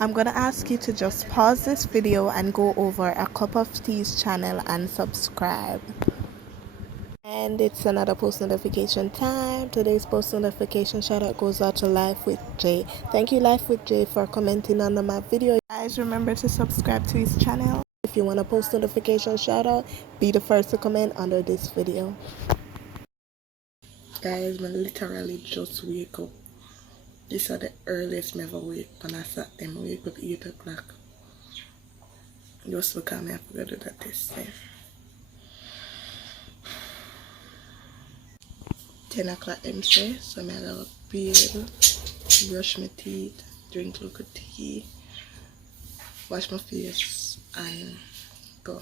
I'm gonna ask you to just pause this video and go over a cup of tea's channel and subscribe. And it's another post notification time. Today's post notification shout out goes out to Life with Jay. Thank you, Life with Jay, for commenting under my video. Guys, remember to subscribe to his channel. If you want a post notification shout out, be the first to comment under this video. Guys, I literally just wake up. This is the earliest I ever wake when I sat them. I wake up 8 o'clock. Just because I forgot to do that test. 10 o'clock MC, so I gotta bathe, brush my teeth, drink local tea, wash my face, and go.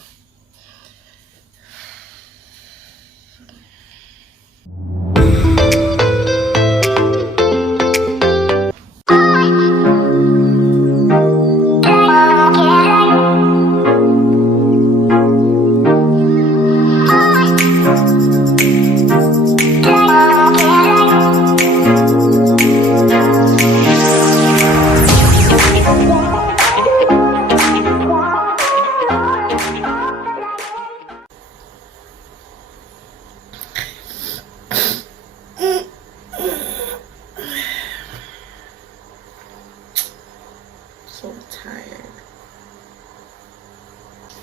So tired.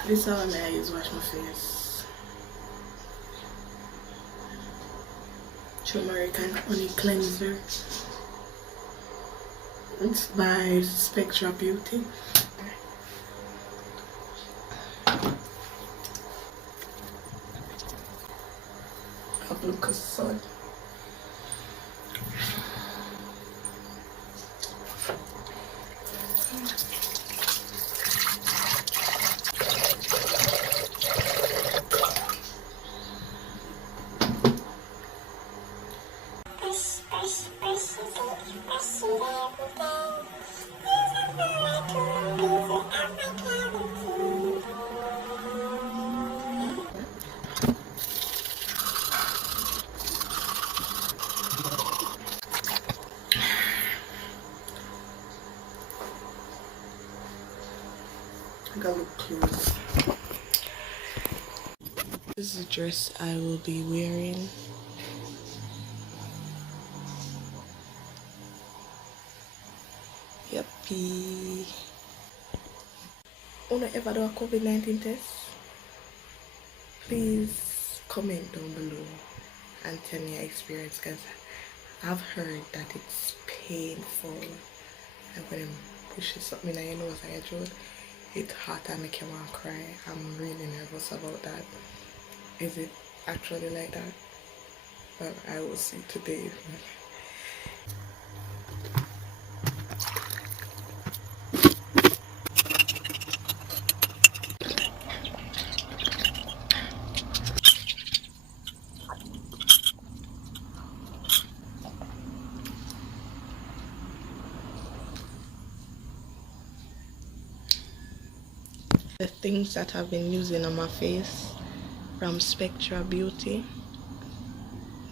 This is how I use wash my face. Jamaican honey cleanser. It's by Spectra Beauty. Of Lucas Sun. I gotta look close. This is the dress I will be wearing. Yuppie. Wanna ever do a COVID-19 test? Please comment down below and tell me your experience, because I've heard that it's painful. And when I'm pushing something in your nose or your throat, it's hot and make you want to cry. I'm really nervous about that. Is it actually like that? Well, I will see today. The things that I've been using on my face from Spectra Beauty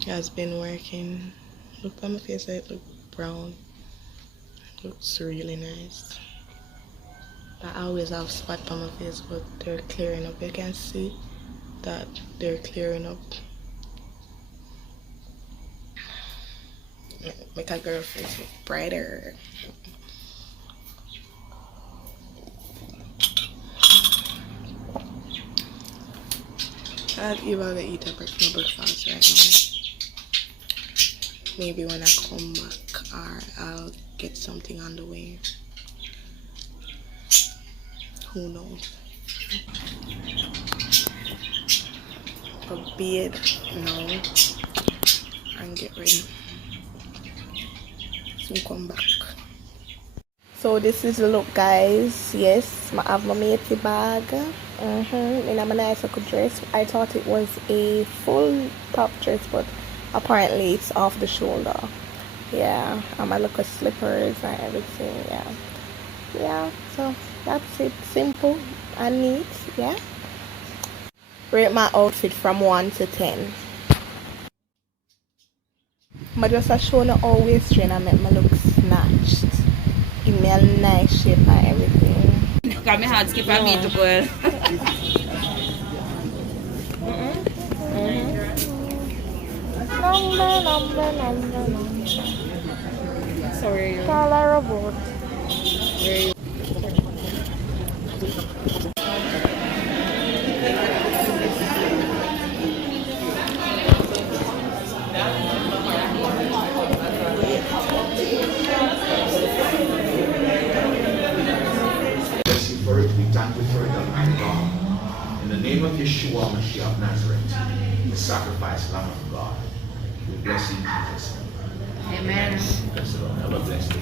has been working. Look at my face, it looks brown. It looks really nice. I always have spots on my face, but they're clearing up. You can see that they're clearing up. Make a girl face look brighter. I'd even eat a breakfast right now. Maybe when I come back, or I'll get something on the way. Who knows? A beard now and get ready. So come back. So this is the look, guys. Yes, I have my matey bag. And I'm a nice little dress. I thought it was a full top dress, but apparently it's off the shoulder. Yeah, and my little slippers and everything. Yeah, so that's it. Simple and neat. Yeah, rate my outfit from 1 to 10. I just show no all waist train and make me look snatched. Give me a nice shape and everything. Got my heart skip a beat to boil. Number. Sorry. Color about. Bless you for it. We thank you for it, Almighty God. In the name of Yeshua, Mashiach of Nazareth, the sacrifice, Lamb of God. We bless you in Jesus' name. Amen. Bless the Lord. Have a blessed day.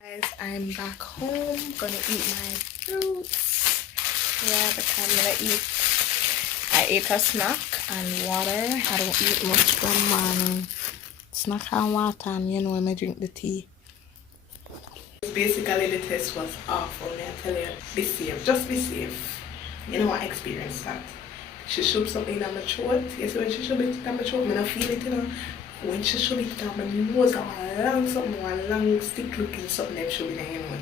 Guys, I'm back home. Gonna eat my fruits. Yeah, because I'm gonna eat. I ate a snack and water. I don't eat much from morning. Snack and water, and you know when I drink the tea. Basically, the test was awful. I tell you, be safe. Just be safe. You know, I experienced that. She shoved something down my throat. Yes, when she shoved it down my throat, I don't feel it, you know. When she shoved it down my nose, I long something, one long stick looking something that shoved in your nose.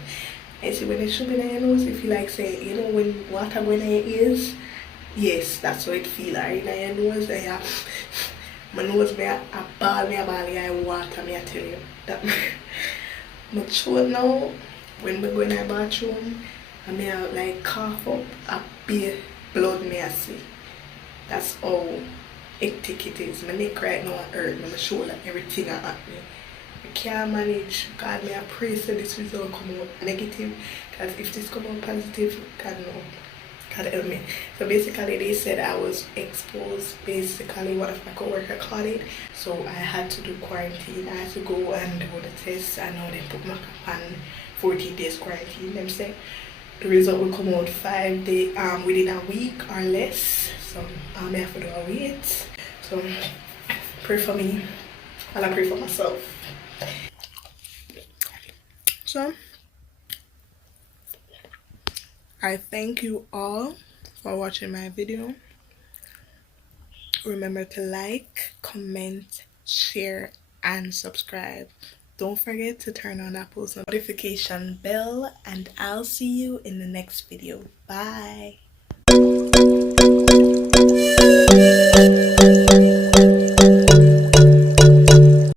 And see, when they shove it in your nose, it feel like, say, you know, when water going in your ears, yes, that's what it feel like in your nose. My nose, I ball, I water, I tell you. That my throat now, when we go in the bathroom, I may like cough up a bit blood may I see. That's how hectic it is. My neck right now hurt, my shoulder, everything at me. I can't manage. God, may I pray so this result come out negative. Because if this come out positive, God no. God help me. So basically they said I was exposed. Basically one of my coworkers caught it. So I had to do quarantine. I had to go and do the test. I know they put me on 14 days quarantine. Them say the result will come out 5 days within a week or less. So I may have to do a wait. So pray for me and I pray for myself. So I thank you all for watching my video. Remember to like, comment, share, and subscribe. Don't forget to turn on that post notification bell, and I'll see you in the next video. Bye.